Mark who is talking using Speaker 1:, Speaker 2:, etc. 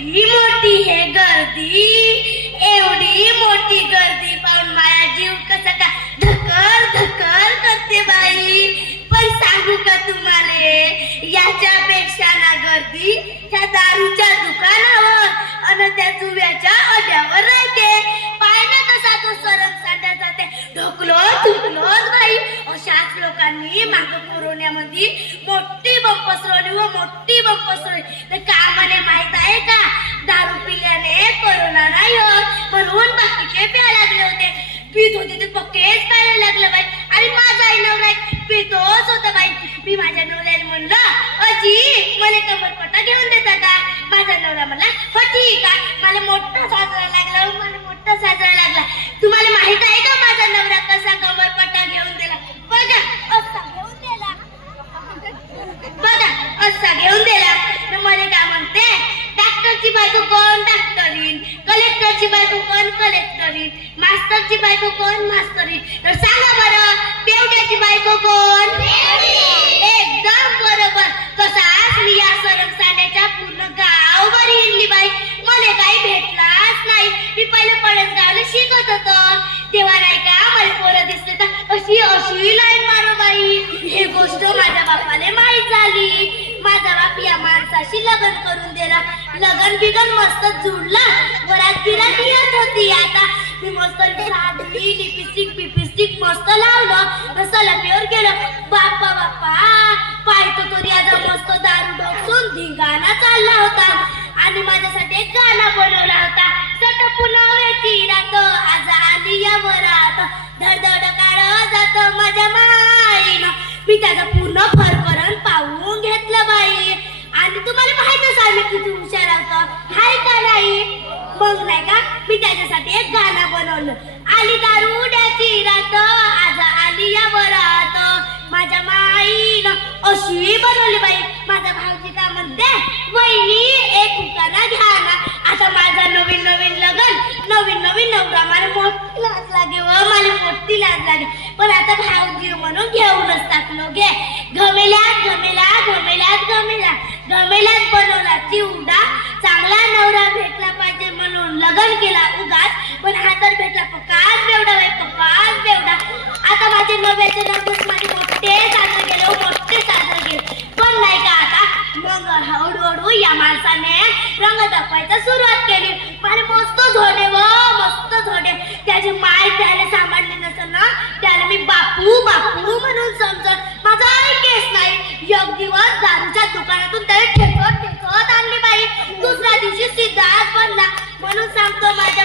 Speaker 1: एवढी मोठी हे गर्दी एवढी मोठी गर्दी पाहून माझा जीव कसा का धकर धकर करते बाई. पण सांगू का तुम्हाला याच्यापेक्षा ना गर्दी त्या दारूच्या दुकानावर आणि त्या जुव्याच्या अड्यावर राहते. अशाच लोकांनी माग कोरोनामध्ये मोठी बंब पसरवली व मोठी बंब पसरवली तर कामाने माहीत आहे का? दारू पिल्याने कोरोना नाही होत म्हणून बाकीचे प्या लागले होते. पीत होते ते पक्केच प्यायला लागलं बाई. आणि माझा आई नवरा पितोच होता बाई. मी माझ्या नवऱ्याला म्हणलं अजी मला कमरपट्टा घेऊन देता का माझा नवरा म्हणला हो ठीक आहे मला मोठा साजरा लागला हो, मला मोठा साजरा लागला तुम्हाला माहीत आहे का माझा नवरा कसा कमरपट्टा घेऊन दिला बघा असा घेऊन दिला बघा असा घेऊन दिला तर मला काय म्हणते डॉक्टरची बायको कोण डॉक्टरीन कलेक्टरची बायको कोण कलेक्टरीन मास्तरची बायको कोण मास्तरीन तर सांगा बरं बेवड्याची बायको कोण? एकदम बरोबर. तसाच मी या सरमसाण्याच्या पूर्ण गावभर हिंडली बाई. मला काही भेटलाच नाही. मी पहिले पडत गावला शिकत होतो. तेव्हा नाही का मला पोरं दिसले तर अशी अशी लाईन मारो बाई. ही गोष्ट माझ्या बापाने माहीत झाली. माझा बाप या माणसाशी लग्न करून दिला लग्न बिगन मस्त जुडला. वरात बिरात येत होती आता. मी मस्त साधली लिपस्टिक पिपिस्टिक मस्त लावलं. तसं लपेवर गेलं. बाप्पा बाप्पा. पाहतो तो रियाजा मस्त दारू डोकसून धिंगाणा चालला होता. आणि माझ्यासाठी एक गाणा बनवला होता. सट पुनवेची रात. आज आली या वरात. धडधड काळ जात माझ्या माईनं मी त्याचा पूर्ण फरक पाहून घेतलं बाई आणि तुम्हाला माहितच आहे मी किती हुशार होतं हाय का नाही मग का मी त्याच्यासाठी एक गाणं बनवलं. आली दारू उड्याची रात आज आली या वरात माझ्या माईनं अशी बनवली बाई. माझा भाऊजी का म्हणते वहिनी एक उकाना घ्या ना. आता माझा नवीन नवीन लग्न नवीन नवीन नवरा मला मोठी लाज लागे व मला मोठी लाज लागे. पण आता भाऊजी म्हणून घेऊनच टाकलो घे घमेल्यात घमेल्यात घमेल्यात घमेल्यात. घमेल्यात बनवला चिवडा चांगला नवरा भेटला पाहिजे म्हणून लग्न केला उगाच पण हा तर भेटला पकाच बेवडा बाई पकाच बेवडा आता माझे नव्याचे नवस माझे मोठे साजरे केले हो, मोठे साजरे केले पण नाही का आता मग हळूहळू या माणसाने रंग दाखवायचा सुरुवात केली. पण मस्त झोडे व मस्त झोडे. त्याची माय त्याला सांभाळली नसेल ना त्याला मी बापू बापू म्हणून समजत. माझा केस नाही. एक दिवस दारूच्या दुकानातून त्याला ठेकत ठेकत आणली बाई. दुसऱ्या दिवशी सिद्धार्थ बनला. म्हणून सांगतो माझ्या